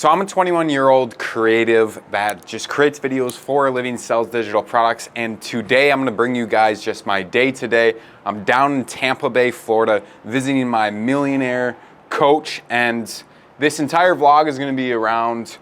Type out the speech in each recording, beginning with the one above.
So I'm a 21-year-old creative that just creates videos for a living, sells digital products, and today I'm gonna bring you guys just my day-to-day. I'm down in Tampa Bay, Florida, visiting my Millionaire coach, and this entire vlog is gonna be around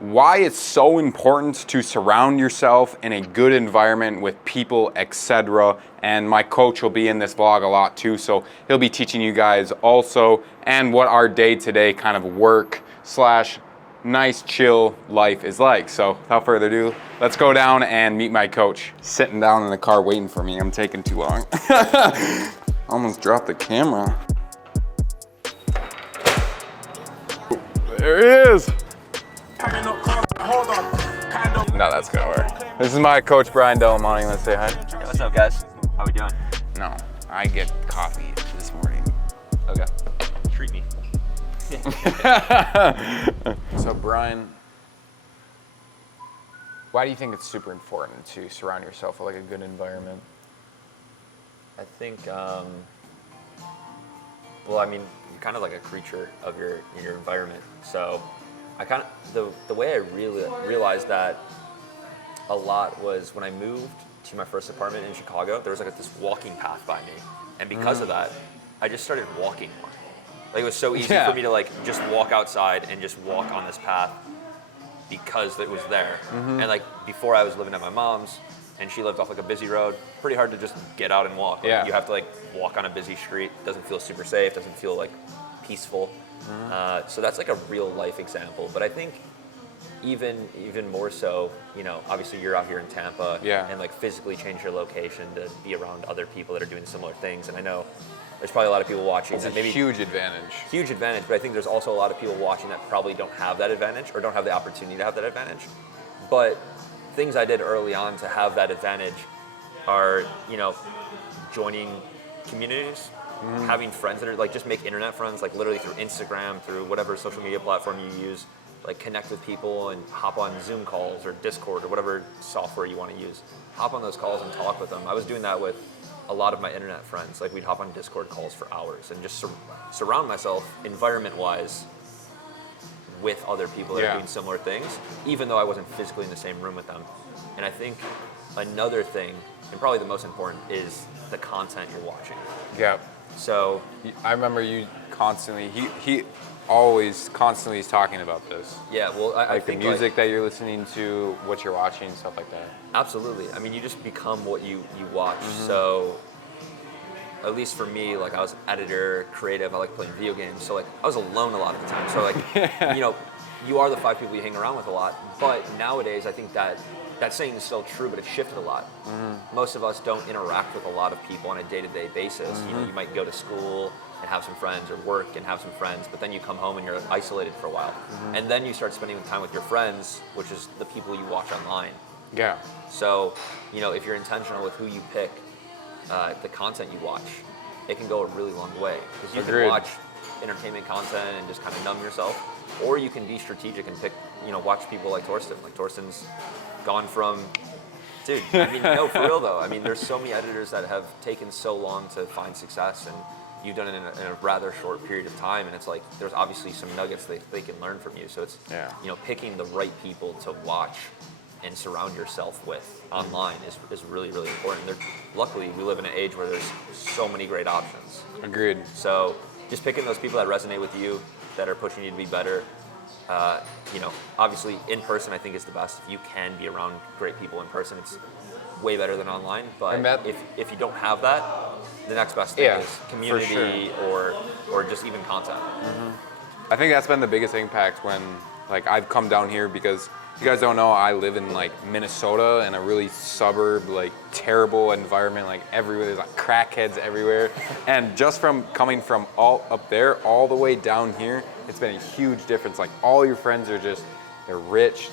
why it's so important to surround yourself in a good environment with people, etc. And my coach will be in this vlog a lot too, so he'll be teaching you guys also, and what our day-to-day kind of work slash nice chill life is like. So without further ado, let's go down and meet my coach. Sitting down in the car waiting for me. I'm taking too long. Almost dropped the camera. There he is. No, that's gonna work. This is my coach, Brian Delamani. Let's say hi. Hey, what's up, guys? How we doing? No, I get coffee this morning. Okay. Treat me. So Brian, why do you think it's super important to surround yourself with like a good environment? I think, well, I mean, you're kind of like a creature of your environment. So I kind of, the way I really realized that a lot was when I moved to my first apartment in Chicago, there was like this walking path by me. And because of that, I just started walking more. Like it was so easy for me to like just walk outside and just walk on this path because it was there. And like before I was living at my mom's and she lived off like a busy road, pretty hard to just get out and walk. Like, you have to like walk on a busy street. Doesn't feel super safe, doesn't feel like peaceful. So that's like a real life example. But I think even more so, you know, obviously you're out here in Tampa and like physically change your location to be around other people that are doing similar things. And I know there's probably a lot of people watching It's that a maybe huge advantage. Huge advantage, but I think there's also a lot of people watching that probably don't have that advantage or don't have the opportunity to have that advantage. But things I did early on to have that advantage are, you know, joining communities, having friends that are like, just make internet friends, like literally through Instagram, through whatever social media platform you use, like connect with people and hop on Zoom calls or Discord or whatever software you want to use. Hop on those calls and talk with them. I was doing that with a lot of my internet friends. Like we'd hop on Discord calls for hours and just surround myself environment-wise with other people that are doing similar things, even though I wasn't physically in the same room with them. And I think another thing, and probably the most important, is the content you're watching. Yeah. So I remember you constantly, he always constantly is talking about this. Yeah, well, I like think the music that you're listening to, what you're watching, stuff like that. Absolutely. I mean, you just become what you watch. So at least for me, like I was editor, creative, I like playing video games. So like I was alone a lot of the time. So like, you know, you are the 5 people you hang around with a lot. But nowadays, I think that saying is still true, but it's shifted a lot. Most of us don't interact with a lot of people on a day-to-day basis. You know, you might go to school and have some friends, or work and have some friends, but then you come home and you're isolated for a while. And then you start spending time with your friends, which is the people you watch online. Yeah. So, you know, if you're intentional with who you pick, the content you watch, it can go a really long way. Because you can watch entertainment content and just kind of numb yourself, or you can be strategic and pick, you know, watch people like Torsten. Like Torsten's gone from, dude, I mean, no, for real though. I mean, there's so many editors that have taken so long to find success, and you've done it in a rather short period of time, and it's like there's obviously some nuggets they can learn from you. So it's you know, picking the right people to watch and surround yourself with online is really, really important. Luckily, we live in an age where there's so many great options. Agreed. So just picking those people that resonate with you, that are pushing you to be better. You know, obviously in person I think is the best. If you can be around great people in person, it's way better than online. But if you don't have that, the next best thing is community or just even content. I think that's been the biggest impact when like I've come down here, because you guys don't know, I live in like Minnesota in a really suburb, like terrible environment, like everywhere, there's like crackheads everywhere. And just from coming from all up there all the way down here, it's been a huge difference. Like all your friends are just, they're rich.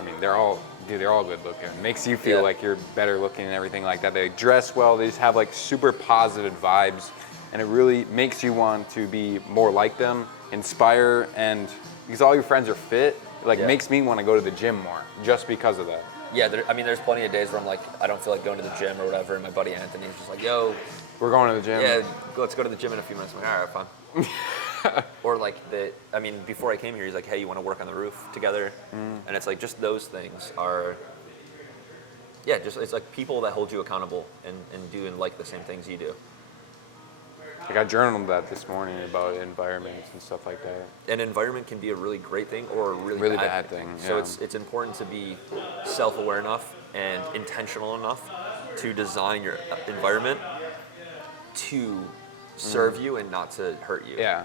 I mean, they're all good looking. It makes you feel like you're better looking and everything like that. They dress well, they just have like super positive vibes. And it really makes you want to be more like them, inspire, and because all your friends are fit, it like makes me want to go to the gym more just because of that. Yeah, I mean, there's plenty of days where I'm like, I don't feel like going to the gym or whatever, and my buddy Anthony's just like, yo, we're going to the gym. Yeah, let's go to the gym in a few minutes. I'm like, all right, fine. Or like before I came here, he's like, hey, you want to work on the roof together? And it's like, just those things are, yeah, just, it's like people that hold you accountable and do and like the same things you do. Like I journaled that this morning about environments and stuff like that. An environment can be a really great thing or a Really bad bad thing, So yeah. it's important to be self-aware enough and intentional enough to design your environment to serve you and not to hurt you. Yeah.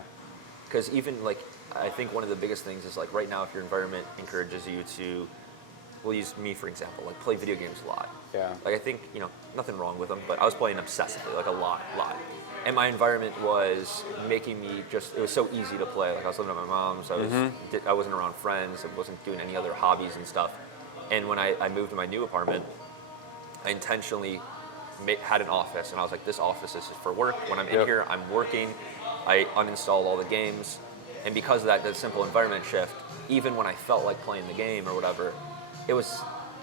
Because even like, I think one of the biggest things is like right now, if your environment encourages you to, we'll use me for example, like play video games a lot. Yeah. Like I think, nothing wrong with them, but I was playing obsessively, like a lot. And my environment was making me it was so easy to play. Like I was living at my mom's, I wasn't around friends, I wasn't doing any other hobbies and stuff. And when I moved to my new apartment, I intentionally had an office, and I was like, this office is for work. When I'm in here, I'm working. I uninstalled all the games. And because of that simple environment shift, even when I felt like playing the game or whatever,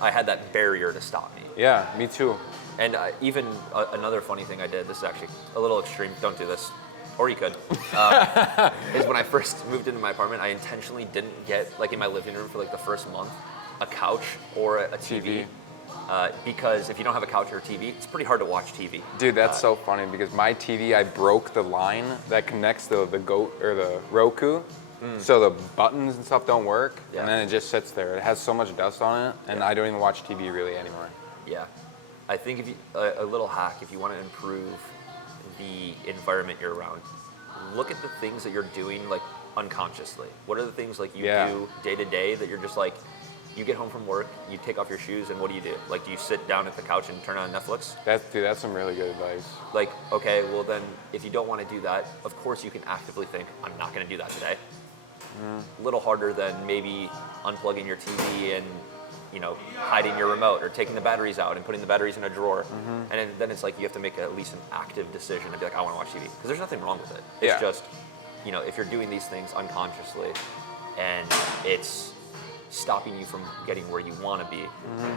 I had that barrier to stop me. Yeah, me too. And even another funny thing I did, this is actually a little extreme, don't do this, or you could, is when I first moved into my apartment, I intentionally didn't get, like in my living room for like the first month, a couch or a TV. Because if you don't have a couch or a TV, it's pretty hard to watch TV. Dude, that's so funny because my TV, I broke the line that connects the goat or the Roku. So the buttons and stuff don't work, and then it just sits there. It has so much dust on it, and I don't even watch TV really anymore. Yeah. I think if you, a little hack, if you want to improve the environment you're around, look at the things that you're doing like unconsciously. What are the things like you do day to day that you're just like, you get home from work, you take off your shoes, and what do? Like, do you sit down at the couch and turn on Netflix? That's some really good advice. Like, okay, well then, if you don't want to do that, of course you can actively think, I'm not going to do that today. A little harder than maybe unplugging your TV and hiding your remote or taking the batteries out and putting the batteries in a drawer. And then it's like you have to make at least an active decision to be like, I want to watch TV. Because there's nothing wrong with it. It's just, if you're doing these things unconsciously and it's stopping you from getting where you want to be,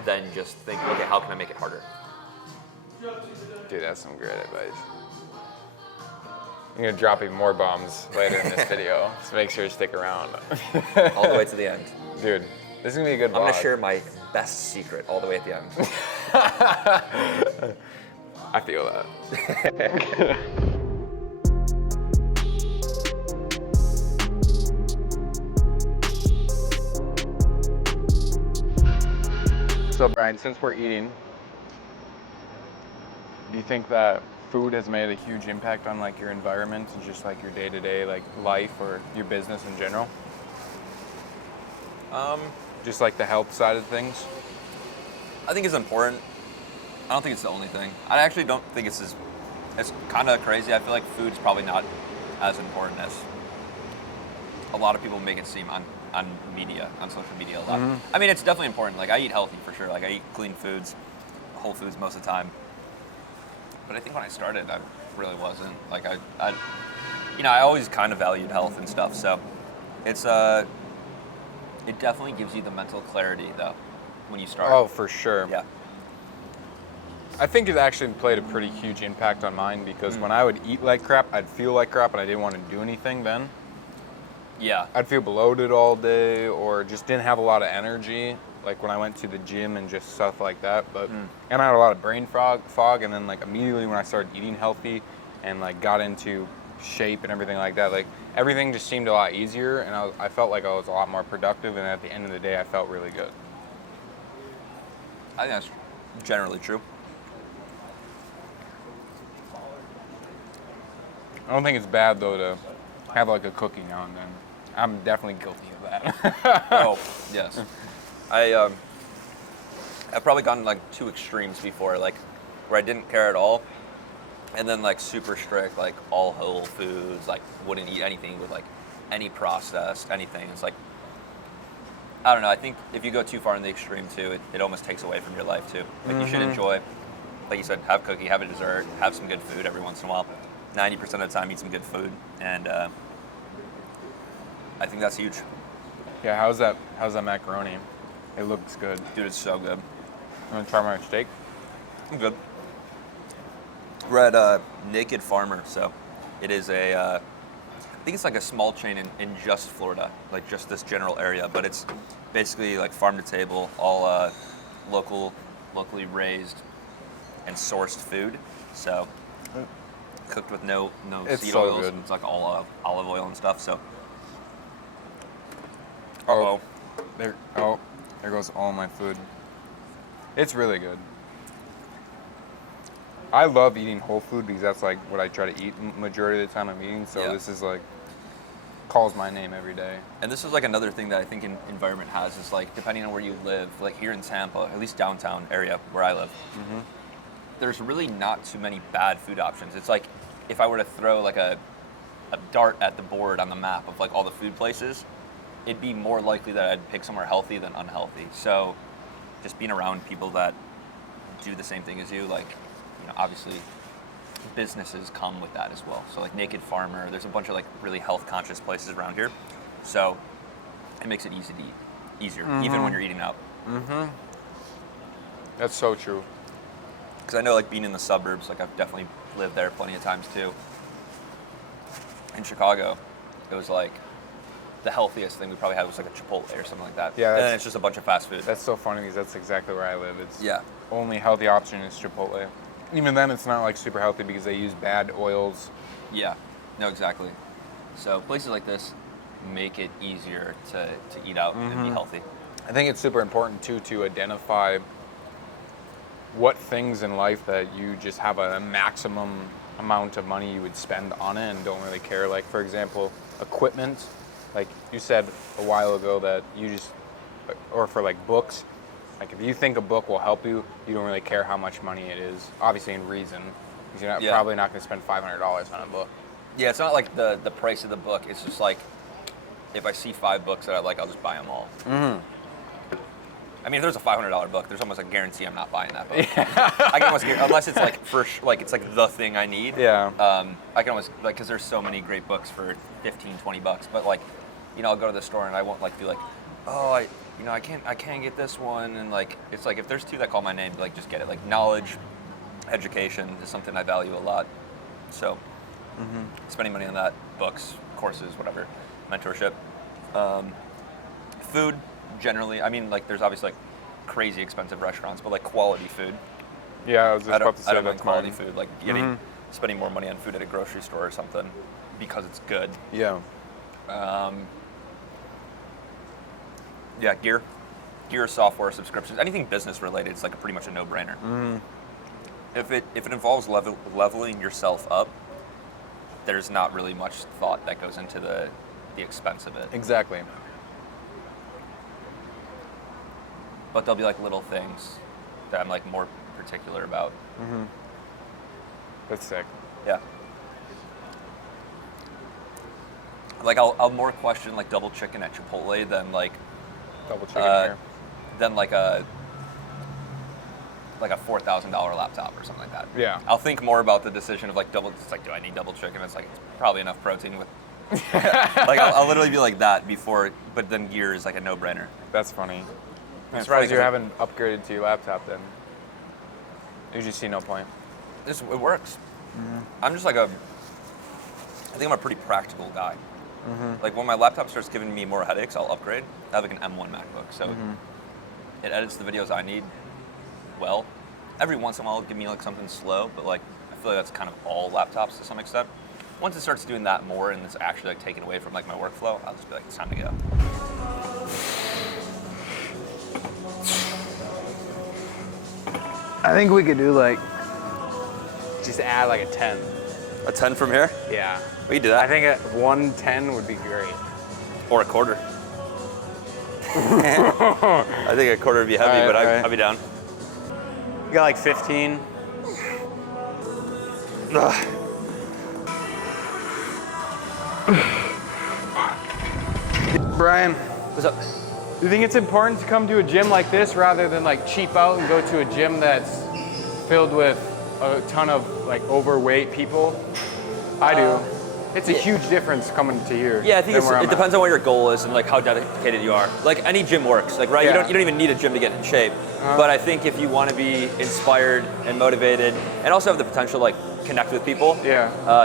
then just think, okay, how can I make it harder? Dude, that's some great advice. I'm going to drop even more bombs later in this video, so make sure to stick around. All the way to the end. Dude, this is going to be a good vlog. I'm going to share my best secret all the way at the end. I feel that. So Brian, since we're eating, do you think that food has made a huge impact on like your environment and just like your day-to-day like life or your business in general? Just like the health side of things? I think it's important. I don't think it's the only thing. I actually don't think it's kind of crazy. I feel like food's probably not as important as a lot of people make it seem on social media a lot. I mean, it's definitely important. Like I eat healthy for sure. Like I eat clean foods, whole foods most of the time. But I think when I started, I really wasn't. Like I always kind of valued health and stuff. So it's it definitely gives you the mental clarity though when you start. Oh, for sure. Yeah. I think it actually played a pretty huge impact on mine because when I would eat like crap, I'd feel like crap and I didn't want to do anything then. Yeah. I'd feel bloated all day or just didn't have a lot of energy, like when I went to the gym and just stuff like that. But and I had a lot of brain fog, and then like immediately when I started eating healthy and like got into shape and everything like that, like everything just seemed a lot easier, and I felt like I was a lot more productive, and at the end of the day I felt really good. I think that's generally true. I don't think it's bad though to have like a cookie now and then. I'm definitely guilty of that. Oh, yes. I've probably gotten like two extremes before, like where I didn't care at all, and then like super strict, like all whole foods, like wouldn't eat anything with like any processed, anything. It's like, I don't know, I think if you go too far in the extreme too, it almost takes away from your life too. Like you should enjoy, like you said, have a cookie, have a dessert, have some good food every once in a while. 90% of the time eat some good food, and I think that's huge. Yeah, how's that macaroni? It looks good. Dude, it's so good. You want to try my steak? I'm good. We're at Naked Farmer, so it is a think it's like a small chain in just Florida, like just this general area, but it's basically like farm to table, all locally raised and sourced food. So cooked with no It's seed so oils. good. It's like all olive oil and stuff. So There goes all my food. It's really good. I love eating whole food because that's like what I try to eat majority of the time I'm eating. So Yeah. this is like calls my name every day. And this is like another thing that I think environment has is like depending on where you live, like here in Tampa, at least downtown area where I live, there's really not too many bad food options. It's like if I were to throw like a dart at the board on the map of like all the food places, it'd be more likely that I'd pick somewhere healthy than unhealthy. So just being around people that do the same thing as you, like, you know, obviously businesses come with that as well. So like Naked Farmer, there's a bunch of like really health conscious places around here. So it makes it easy to eat, easier, even when you're eating out. That's so true. Because I know like being in the suburbs, like I've definitely lived there plenty of times too. In Chicago, it was like the healthiest thing we probably had was like a Chipotle or something like that. Yeah, and then it's just a bunch of fast food. That's so funny because that's exactly where I live. It's Yeah. only healthy option is Chipotle. Even then, it's not like super healthy because they use bad oils. Yeah, no, exactly. So places like this make it easier to eat out and be healthy. I think it's super important too to identify what things in life that you just have a maximum amount of money you would spend on it and don't really care. Like for example, equipment. Like you said a while ago that you just, or for like books, like if you think a book will help you, you don't really care how much money it is, obviously in reason, because you're Yeah. probably not going to spend $500 on a book. Yeah, it's not like the price of the book. It's just like if I see 5 books that I like, I'll just buy them all. I mean, if there's a $500 book, there's almost a guarantee I'm not buying that book. I can almost unless it's like like it's like the thing I need. Yeah. I can almost like because there's so many great books for $15-20, but like, you know, I'll go to the store and I won't like be like, oh, I can't get this one, and like it's like if there's 2 that call my name, like just get it. Like knowledge, education is something I value a lot. So spending money on that, books, courses, whatever, mentorship, food. Generally, I mean, like, there's obviously like crazy expensive restaurants, but like quality food. Yeah, I was just I about to say don't mind that's quality mine. food. Like spending more money on food at a grocery store or something because it's good. Yeah. Yeah, gear, software, subscriptions, anything business related, it's like pretty much a no-brainer. If it involves leveling yourself up, there's not really much thought that goes into the expense of it. Exactly. But there'll be like little things that I'm like more particular about. That's sick. Yeah. Like I'll more question like double chicken at Chipotle than like Double chicken here. than like a $4,000 laptop or something like that. Yeah. I'll think more about the decision of like it's like, do I need double chicken? It's like it's probably enough protein with like I'll literally be like that before, but then gear is like a no-brainer. That's funny. I'm it's surprised funny you 'cause haven't upgraded to your laptop then. You just see no point. It works. I'm just like I think I'm a pretty practical guy. Like when my laptop starts giving me more headaches, I'll upgrade. I have like an M1 MacBook, so it edits the videos I need well. Every once in a while, it'll give me like something slow, but like I feel like that's kind of all laptops to some extent. Once it starts doing that more and it's actually like taken away from like my workflow, I'll just be like, it's time to go. I think we could do like, just add like a 10. A 10 from here? Yeah. We can do that. I think a 110 would be great. Or a quarter. I think a quarter would be heavy, All right, but all right. I'd be down. You got like 15. Brian, What's up? do you think it's important to come to a gym like this rather than like cheap out and go to a gym that's filled with a ton of like overweight people? I do. It's a huge difference coming to here. Yeah, I think than where it I'm depends on what your goal is and like how dedicated you are. Like any gym works, like right? Yeah. You don't even need a gym to get in shape. But I think if you want to be inspired and motivated, and also have the potential to like connect with people,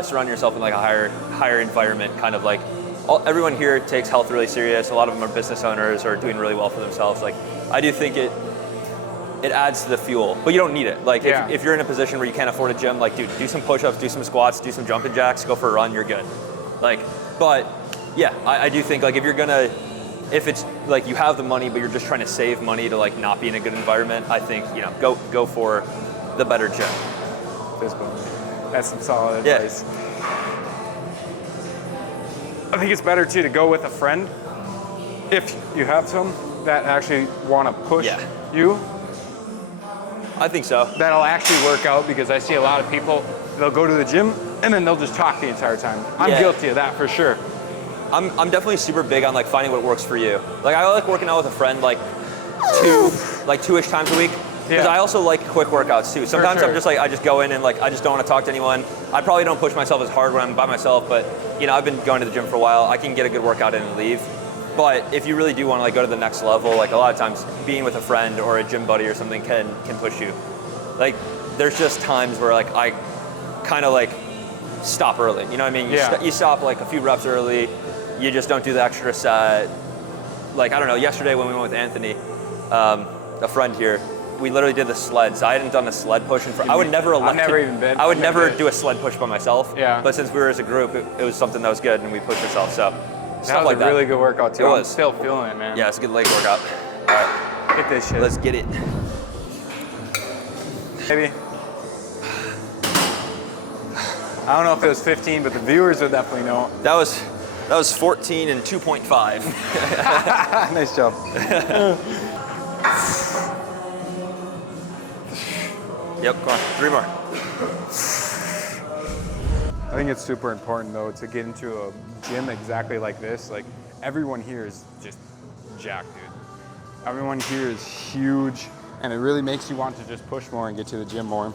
surround yourself in like a higher environment, kind of like everyone here takes health really serious. A lot of them are business owners or doing really well for themselves. Like I do think it adds to the fuel, but you don't need it. Like if you're in a position where you can't afford a gym, like dude, do some push-ups, do some squats, do some jumping jacks, go for a run, you're good. Like, but yeah, I do think like if it's like you have the money, but you're just trying to save money to like not be in a good environment, I think, you know, go for the better gym. That's some solid advice. I think it's better too to go with a friend if you have some that actually want to push you. I think so. That'll actually work out, because I see a lot of people, they'll go to the gym and then they'll just talk the entire time. I'm guilty of that for sure. I'm definitely super big on like finding what works for you. Like I like working out with a friend like two-ish times a week. Because I also like quick workouts too. Sometimes I'm just like, I just go in and like, I just don't want to talk to anyone. I probably don't push myself as hard when I'm by myself, but you know, I've been going to the gym for a while. I can get a good workout in and leave. But if you really do want to like go to the next level, like a lot of times being with a friend or a gym buddy or something can push you. Like there's just times where like I kind of like stop early. You know what I mean? You stop like a few reps early. You just don't do the extra set. Like I don't know. Yesterday when we went with Anthony, a friend here, we literally did the sleds. I hadn't done a sled push in I would never elect. I've never even been. I would never do a sled push by myself. Yeah. But since we were as a group, it was something that was good, and we pushed ourselves. So that was a really good workout too. It was. I'm still feeling it, man. Yeah, it's a good leg workout. All right, get this shit. Let's get it. Maybe. I don't know if it was 15, but the viewers would definitely know. That was 14 and 2.5. Nice job. Yep, come on, 3 more. I think it's super important though to get into a gym exactly like this. Like everyone here is just jacked, dude. Everyone here is huge, and it really makes you want to just push more and get to the gym more.